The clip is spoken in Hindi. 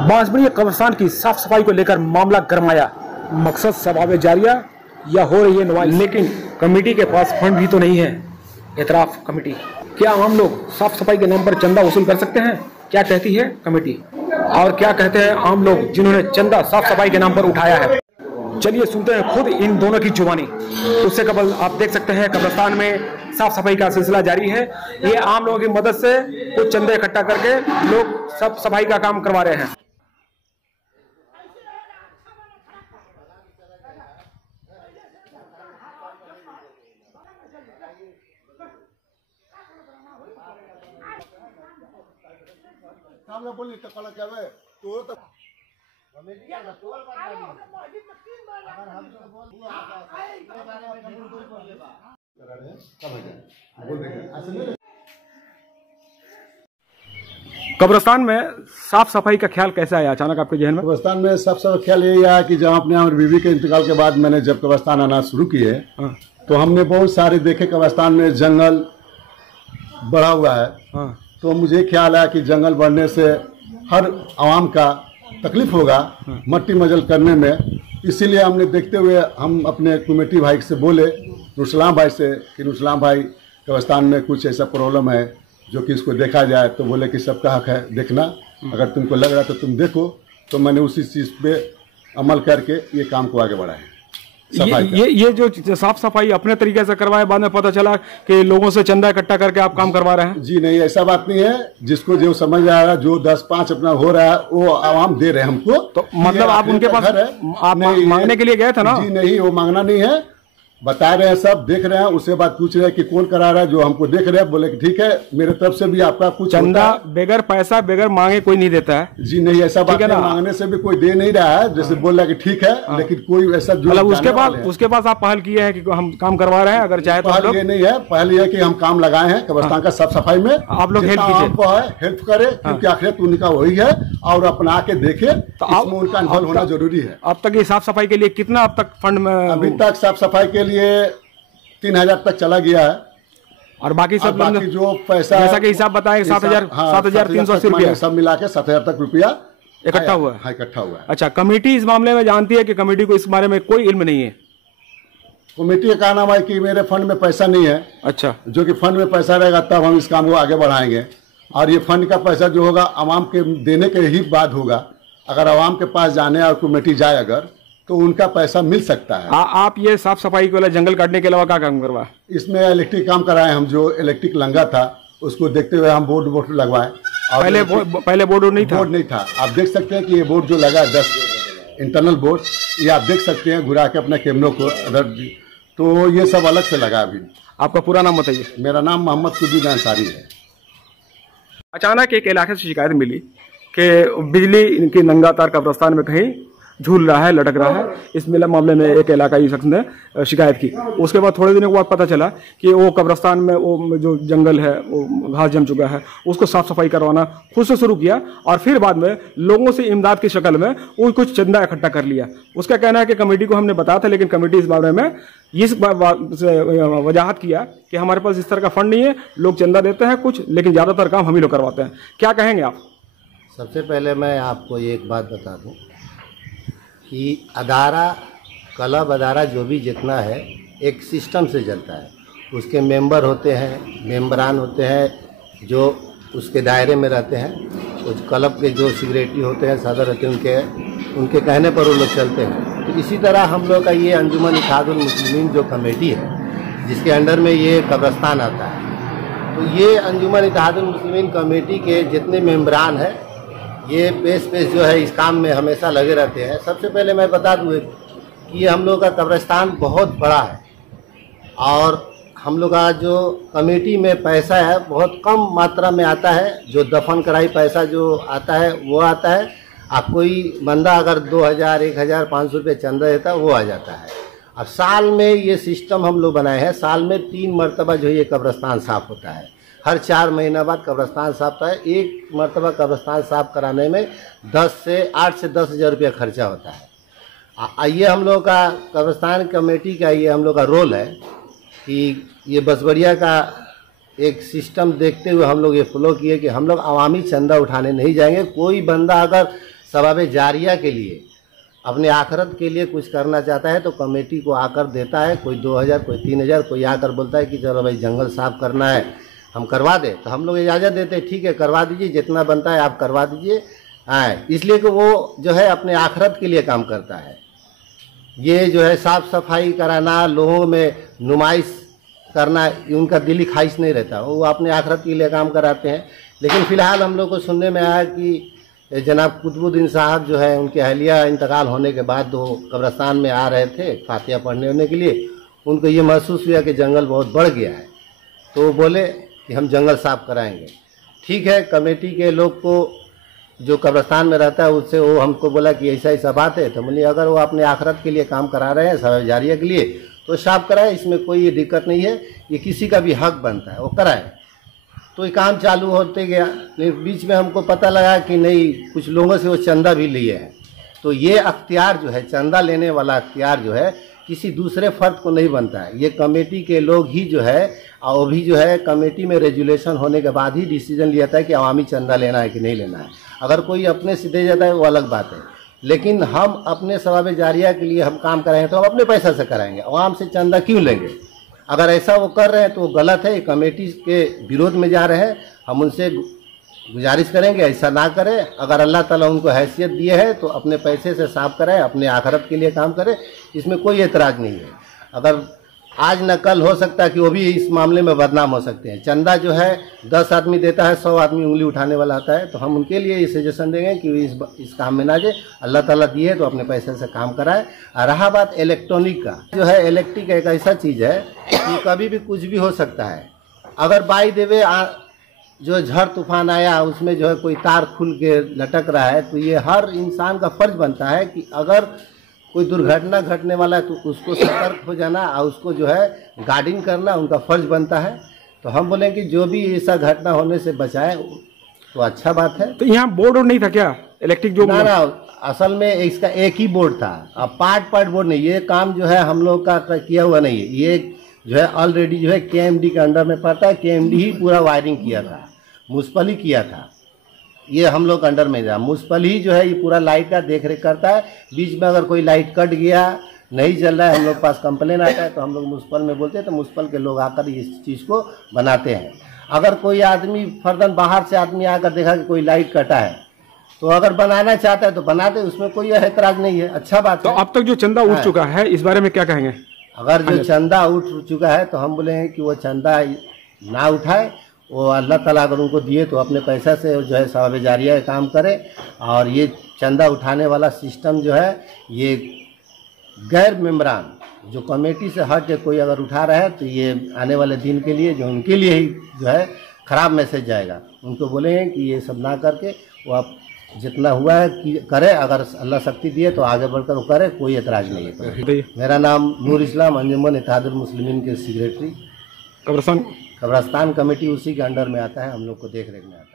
बांसबेड़िया कब्रिस्तान की साफ सफाई को लेकर मामला गरमाया। मकसद सवाब जारिया या हो रही है नुमाइश, लेकिन कमेटी के पास फंड भी तो नहीं है। एतराफ कमेटी, क्या आम लोग साफ सफाई के नाम पर चंदा वसूल कर सकते हैं? क्या कहती है कमेटी और क्या कहते हैं आम लोग जिन्होंने चंदा साफ सफाई के नाम पर उठाया है? चलिए सुनते हैं खुद इन दोनों की जुबानी। उससे कबल आप देख सकते हैं कब्रिस्तान में साफ सफाई का सिलसिला जारी है। ये आम लोगों की मदद से कुछ चंदे इकट्ठा करके लोग सब सफाई का काम करवा रहे हैं। कब्रिस्तान में साफ सफाई का ख्याल कैसे आया अचानक आपके जहन में? कब्रिस्तान में सबसे ख्याल यही आया कि जब अपने और बीवी के इंतकाल के बाद मैंने जब कब्रिस्तान आना शुरू किए तो हमने बहुत सारे देखे कब्रिस्तान में जंगल बढ़ा हुआ है। तो मुझे ख्याल आया कि जंगल बढ़ने से हर आवाम का तकलीफ होगा मट्टी मजल करने में। इसीलिए हमने देखते हुए हम अपने कमेटी भाई से बोले, नुरसलाम भाई से, कि नुरसलाम भाई कब्रिस्तान में कुछ ऐसा प्रॉब्लम है जो कि इसको देखा जाए। तो बोले कि सबका हक है देखना, अगर तुमको लग रहा है तो तुम देखो। तो मैंने उसी चीज़ पे अमल करके ये काम को आगे बढ़ाया। ये जो साफ सफाई अपने तरीके से करवाए, बाद में पता चला कि लोगों से चंदा इकट्ठा करके आप काम करवा रहे हैं? जी नहीं, ऐसा बात नहीं है। जिसको जो समझ आ रहा है, जो 10-5 अपना हो रहा है वो आवाम दे रहे हैं हमको। तो मतलब आप उनके पास आप मांगने के लिए गए थे ना? जी नहीं, वो मांगना नहीं है, बता रहे हैं, सब देख रहे हैं। उससे बात पूछ रहे हैं कि कौन करा रहा है, जो हमको देख रहे हैं। बोले कि ठीक है, मेरे तरफ से भी आपका कुछ चंदा बगैर पैसा बगैर मांगे कोई नहीं देता है। जी नहीं, ऐसा बात नहीं, मांगने से भी कोई दे नहीं रहा है। जैसे बोल रहा है कि ठीक है, लेकिन कोई ऐसा मतलब उसके पास आप पहल किए हैं कि हम काम करवा रहे हैं, अगर चाहे तो? पहल ये नहीं है, पहल ये है कि हम काम लगाए हैं कब्रिस्तान का साफ सफाई में। आप लोग हेल्प करे, क्योंकि आखिरत उनका वही है और अपना के देखे, इसमें उनका अनुभव होना जरूरी है। अब तक ये साफ सफाई के लिए कितना अब तक फंड में? अभी तक साफ सफाई के लिए 3000 तक चला गया है। और बाकी सब बाकी जो पैसा जैसा कि हिसाब बताए 7,380 रुपया सब मिला के 7,000 तक रुपया इकट्ठा हुआ है। इकट्ठा हुआ है। अच्छा, कमेटी इस मामले में जानती है कि कमेटी को इस बारे में कोई इल्म नहीं है? कमेटी का कहना है कि मेरे फंड में पैसा नहीं है। अच्छा, जो कि फंड में पैसा रहेगा तब हम इस काम को आगे बढ़ाएंगे। और ये फंड का पैसा जो होगा आवाम के देने के ही बाद होगा। अगर आवाम के पास जाने और कमेटी जाए अगर, तो उनका पैसा मिल सकता है। आप ये साफ सफाई के लिए जंगल काटने के अलावा क्या काम करवाए? इसमें इलेक्ट्रिक काम कराए हम। जो इलेक्ट्रिक लंगा था उसको देखते हुए हम बोर्ड लगवाए। पहले बोर्ड नहीं था। आप देख सकते हैं कि ये बोर्ड जो लगा 10 इंटरनल बोर्ड, ये आप देख सकते हैं घुरा के अपने कैमरों को अदर। तो ये सब अलग से लगा। अभी आपका पूरा नाम बताइए? मेरा नाम मोहम्मद कुद्दूस अंसारी है। अचानक एक इलाके से शिकायत मिली कि बिजली इनकी नंगा तार कब्रिस्तान में कहीं झूल रहा है, लटक रहा है। इस मामले में एक इलाकाई शख्स ने शिकायत की। उसके बाद थोड़े दिनों के बाद पता चला कि वो कब्रिस्तान में वो जो जंगल है वो घास जम चुका है, उसको साफ सफाई करवाना खुद से शुरू किया और फिर बाद में लोगों से इमदाद की शक्ल में वो कुछ चंदा इकट्ठा कर लिया। उसका कहना है कि कमेटी को हमने बताया था, लेकिन कमेटी इस बारे में इस वजाहत किया कि हमारे पास इस तरह का फंड नहीं है, लोग चंदा देते हैं कुछ, लेकिन ज़्यादातर काम हम ही लोग करवाते हैं। क्या कहेंगे आप? सबसे पहले मैं आपको एक बात बता दूं कि अदारा, क्लब अदारा जो भी जितना है एक सिस्टम से चलता है। उसके मेंबर होते हैं, मेंबरान होते हैं जो उसके दायरे में रहते हैं। उस क्लब के जो सेक्रेटरी होते हैं, सदर होते हैं, उनके कहने पर वो लोग चलते हैं। तो इसी तरह हम लोग का ये अंजुमन इत्तेहादुल मुस्लिमीन जो कमेटी है, जिसके अंडर में ये कब्रिस्तान आता है, तो ये अंजुमन इत्तेहादुल मुस्लिमीन कमेटी के जितने मेंबरान हैं ये पेश जो है इस काम में हमेशा लगे रहते हैं। सबसे पहले मैं बता दूँ कि ये हम लोग का कब्रिस्तान बहुत बड़ा है और हम लोग का जो कमेटी में पैसा है बहुत कम मात्रा में आता है। जो दफन कराई पैसा जो आता है वो आता है। आप कोई बंदा अगर 2000, 1500 रुपये चंदा देता है वो आ जाता है। अब साल में ये सिस्टम हम लोग बनाए हैं, साल में 3 मरतबा जो ये कब्रिस्तान साफ़ होता है। हर 4 महीना बाद कब्रिस्तान साफ होता है। एक मरतबा कब्रिस्तान साफ कराने में 8 से 10 हज़ार रुपया खर्चा होता है। ये हम लोग का कब्रिस्तान कमेटी का ये हम लोग का रोल है कि ये बसवरिया का एक सिस्टम देखते हुए हम लोग ये फॉलो किए कि हम लोग अवामी चंदा उठाने नहीं जाएंगे। कोई बंदा अगर सबाब जारिया के लिए, अपने आखिरत के लिए कुछ करना चाहता है तो कमेटी को आकर देता है, कोई 2000, कोई 3000, कोई आकर बोलता है कि चलो भाई जंगल साफ करना है, हम करवा दें, तो हम लोग इजाज़त देते हैं, ठीक है करवा दीजिए, जितना बनता है आप करवा दीजिए। इसलिए कि वो जो है अपने आखिरत के लिए काम करता है। ये जो है साफ़ सफाई कराना, लोगों में नुमाइश करना, उनका दिली ख्वाहिश नहीं रहता, वो अपने आखिरत के लिए काम कराते हैं। लेकिन फ़िलहाल हम लोग को सुनने में आया कि जनाब कुतुबुद्दीन साहब जो है उनके अहलिया इंतकाल होने के बाद वो कब्रिस्तान में आ रहे थे फातिहा पढ़ने होने के लिए, उनको ये महसूस हुआ कि जंगल बहुत बढ़ गया है, तो वो बोले कि हम जंगल साफ कराएंगे। ठीक है, कमेटी के लोग को जो कब्रिस्तान में रहता है उससे वो हमको बोला कि ऐसा ऐसा बात है, तो बोलिए अगर वो अपने आखिरत के लिए काम करा रहे हैं, सबाब जारिया के लिए, तो साफ कराए, इसमें कोई ये दिक्कत नहीं है, ये किसी का भी हक बनता है, वो कराए। तो ये काम चालू होते गया, लेकिन बीच में हमको पता लगा कि नहीं, कुछ लोगों से वो चंदा भी लिए हैं। तो ये अख्तियार जो है, चंदा लेने वाला अख्तियार जो है किसी दूसरे फर्द को नहीं बनता है, ये कमेटी के लोग ही जो है, और भी जो है कमेटी में रेजुलेशन होने के बाद ही डिसीजन लिया था कि अवामी चंदा लेना है कि नहीं लेना है। अगर कोई अपने से दे जाता है वो अलग बात है, लेकिन हम अपने सबाब जारिया के लिए हम काम कराएंगे तो हम अपने पैसा से कराएंगे, अवाम से चंदा क्यों लेंगे? अगर ऐसा वो कर रहे हैं तो वो गलत है, कमेटी के विरोध में जा रहे हैं। हम उनसे गुजारिश करेंगे ऐसा ना करें। अगर अल्लाह ताला उनको हैसियत दिए है तो अपने पैसे से साफ कराएं, अपने आखिरत के लिए काम करें, इसमें कोई एतराज़ नहीं है। अगर आज न कल हो सकता है कि वो भी इस मामले में बदनाम हो सकते हैं। चंदा जो है 10 आदमी देता है, 100 आदमी उंगली उठाने वाला आता है, तो हम उनके लिए ये सजेशन देंगे कि इस काम में ना जाए, अल्लाह ताला दिए तो अपने पैसे से काम कराए। और रहा बात इलेक्ट्रॉनिक का, जो है इलेक्ट्रिक एक ऐसा चीज़ है कि कभी भी कुछ भी हो सकता है। अगर बाई द वे जो झड़ तूफान आया उसमें जो है कोई तार खुल के लटक रहा है, तो ये हर इंसान का फर्ज बनता है कि अगर कोई दुर्घटना घटने वाला है तो उसको सतर्क हो जाना और उसको जो है गार्डिंग करना उनका फर्ज बनता है। तो हम बोलें कि जो भी ऐसा घटना होने से बचाए तो अच्छा बात है। तो यहाँ बोर्ड नहीं था क्या इलेक्ट्रिक जो? ना, असल में इसका एक ही बोर्ड था, अब पार्ट बोर्ड नहीं। ये काम जो है हम लोग का किया हुआ नहीं है, ये जो है ऑलरेडी जो है KMD के अंडर में पड़ता है। KMD ही पूरा वायरिंग किया था, म्युनिसिपल ही किया था, ये हम लोग अंडर में जा। म्युनिसिपल ही जो है ये पूरा लाइट का देख रेख करता है। बीच में अगर कोई लाइट कट गया, नहीं चल रहा है, हम लोग पास कंप्लेन आता है तो हम लोग म्युनिसिपल में बोलते हैं, तो म्युनिसिपल के लोग आकर इस चीज़ को बनाते हैं। अगर कोई आदमी फर्दन बाहर से आदमी आकर देखा कि कोई लाइट कटा है तो अगर बनाना चाहता है तो बनाते, उसमें कोई एतराज़ नहीं है, अच्छा बात है। तो अब तक जो चंदा उठ चुका है इस बारे में क्या कहेंगे? अगर जो चंदा उठ चुका है तो हम बोले हैं कि वो चंदा ना उठाए, वो अल्लाह ताला अगर उनको दिए तो अपने पैसा से जो है सबाब जारिया का काम करे। और ये चंदा उठाने वाला सिस्टम जो है ये गैर मेम्बरान जो कमेटी से हट के कोई अगर उठा रहा है तो ये आने वाले दिन के लिए जो उनके लिए ही जो है ख़राब मैसेज जाएगा। उनको बोलेंगे कि ये सब ना करके वो आप जितना हुआ है कि करे, अगर अल्लाह शक्ति दिए तो आगे बढ़कर वो करे, कोई एतराज़ नहीं है। मेरा नाम नूर इस्लाम, अंजुमन इत्तेहादुल मुस्लिमीन के सेक्रेटरी। कब्रिस्तान कमेटी उसी के अंडर में आता है, हम लोग को देख रेख में आता है।